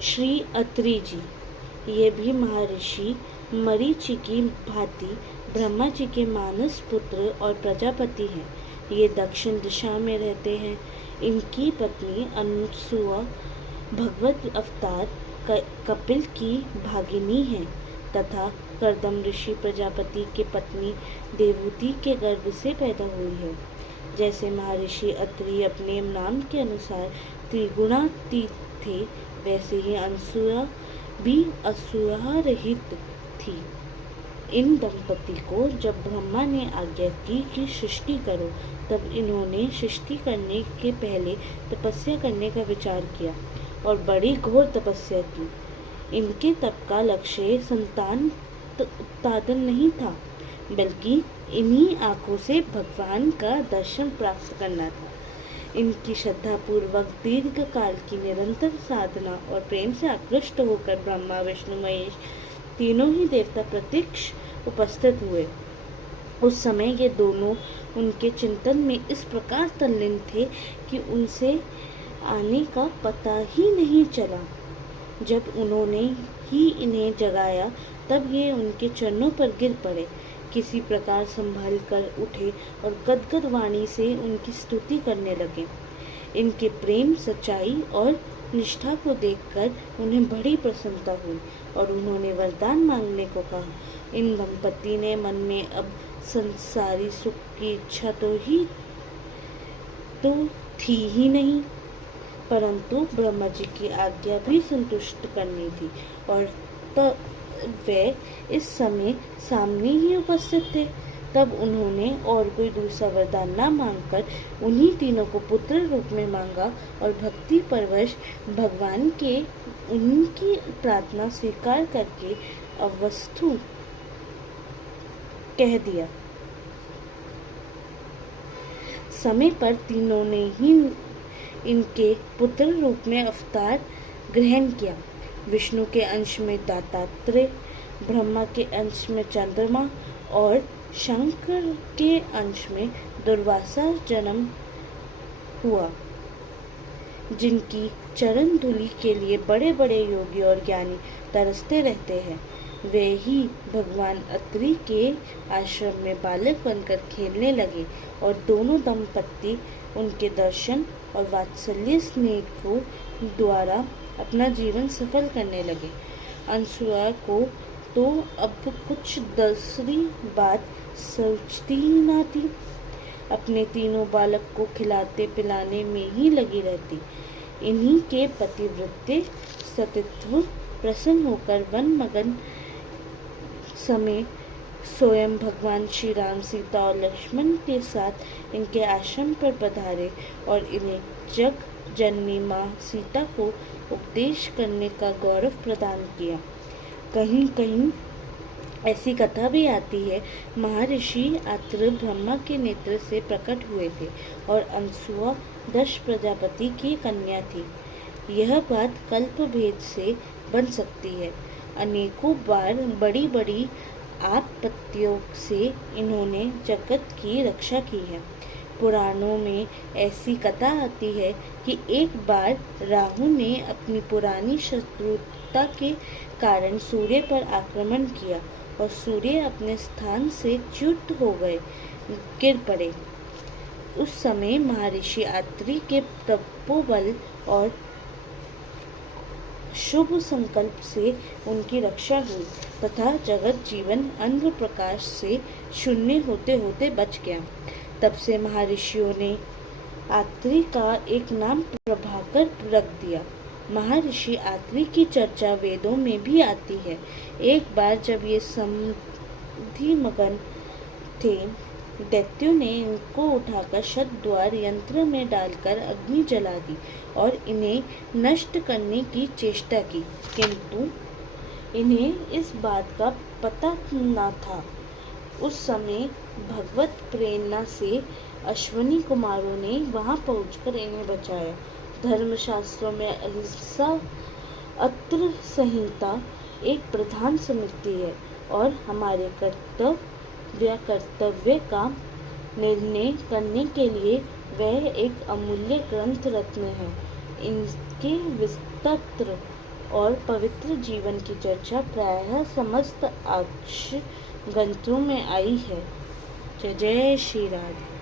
श्री अत्रि जी, ये भी महर्षि मरीचि की भांति ब्रह्मा जी के मानस पुत्र और प्रजापति हैं। ये दक्षिण दिशा में रहते हैं। इनकी पत्नी अनसुआ भगवत अवतार कपिल की भागिनी है तथा कर्दम ऋषि प्रजापति के पत्नी देवहूति के गर्भ से पैदा हुई है। जैसे महर्षि अत्रि अपने नाम के अनुसार त्रिगुणातीत थे, वैसे ही अनसुया भी असुरा रहित थी। इन दंपति को जब ब्रह्मा ने आज्ञा की कि सृष्टि करो, तब इन्होंने सृष्टि करने के पहले तपस्या करने का विचार किया और बड़ी घोर तपस्या की। इनके तप का लक्ष्य संतान उत्पादन नहीं था, बल्कि इन्हीं आंखों से भगवान का दर्शन प्राप्त करना था। इनकी श्रद्धापूर्वक दीर्घ काल की निरंतर साधना और प्रेम से आकृष्ट होकर ब्रह्मा विष्णु महेश तीनों ही देवता प्रत्यक्ष उपस्थित हुए। उस समय ये दोनों उनके चिंतन में इस प्रकार तल्लीन थे कि उनसे आने का पता ही नहीं चला। जब उन्होंने ही इन्हें जगाया, तब ये उनके चरणों पर गिर पड़े, किसी प्रकार संभल कर उठे और गदगद वाणी से उनकी स्तुति करने लगे। इनके प्रेम, सच्चाई और निष्ठा को देखकर उन्हें बड़ी प्रसन्नता हुई और उन्होंने वरदान मांगने को कहा। इन दंपति ने मन में अब संसारी सुख की इच्छा तो थी ही नहीं, परंतु ब्रह्मा जी की आज्ञा भी संतुष्ट करनी थी और तब वे इस समय सामने ही उपस्थित थे। तब उन्होंने और कोई दूसरा वरदान न मांगकर उन्हीं तीनों को पुत्र रूप में मांगा और भक्ति परवश भगवान के उनकी प्रार्थना स्वीकार करके अवस्तु कह दिया। समय पर तीनों ने ही इनके पुत्र रूप में अवतार ग्रहण किया। विष्णु के अंश में दत्तात्रेय, ब्रह्मा के अंश में चंद्रमा और शंकर के अंश में दुर्वासा जन्म हुआ, जिनकी चरण धूलि के लिए बड़े बड़े योगी और ज्ञानी तरसते रहते हैं। वे ही भगवान अत्रि के आश्रम में बालक बनकर खेलने लगे और दोनों दंपत्ति उनके दर्शन और वात्सल्य स्नेह को द्वारा अपना जीवन सफल करने लगे। अनसुया को तो अब कुछ दूसरी बात सोचती ही न थी, अपने तीनों बालक को खिलाते पिलाने में ही लगी रहती। इन्हीं के पतिव्रते सतीत्व प्रसन्न होकर वन मगन समय स्वयं भगवान श्री राम, सीता और लक्ष्मण के साथ इनके आश्रम पर पधारे और इन्हें जग जननी माँ सीता को उपदेश करने का गौरव प्रदान किया। कहीं कहीं ऐसी कथा भी आती है, महर्षि अत्रि ब्रह्मा के नेत्र से प्रकट हुए थे और अनसुया दक्ष प्रजापति की कन्या थी। यह बात कल्प भेद से बन सकती है। अनेकों बार बड़ी बड़ी आपत्तियों से इन्होंने जगत की रक्षा की है। पुराणों में ऐसी कथा आती है कि एक बार राहु ने अपनी पुरानी शत्रुता के कारण सूर्य पर आक्रमण किया और सूर्य अपने स्थान से च्युत हो गए, गिर पड़े। उस समय महर्षि अत्रि के तपोबल और शुभ संकल्प से उनकी रक्षा हुई तथा जगत जीवन अन्य प्रकाश से शून्य होते होते बच गया। तब से महर्षियों ने अत्रि का एक नाम प्रभाकर रख दिया। महर्षि अत्रि की चर्चा वेदों में भी आती है। एक बार जब ये समाधि मगन थे, दैत्यों ने इनको उठाकर शतद्वार यंत्र में डालकर अग्नि जला दी और इन्हें नष्ट करने की चेष्टा की, किंतु इन्हें इस बात का पता न था। उस समय भगवत प्रेरणा से अश्विनी कुमारों ने वहां पहुंचकर इन्हें बचाया। धर्मशास्त्रों में अहिंसा अत्र संहिता एक प्रधान समिति है और हमारे कर्तव्य का निर्णय करने के लिए वह एक अमूल्य ग्रंथ रत्न है। इनके विस्तृत और पवित्र जीवन की चर्चा प्रायः समस्त आर्ष ग्रंथों में आई है। जय जय श्री राम।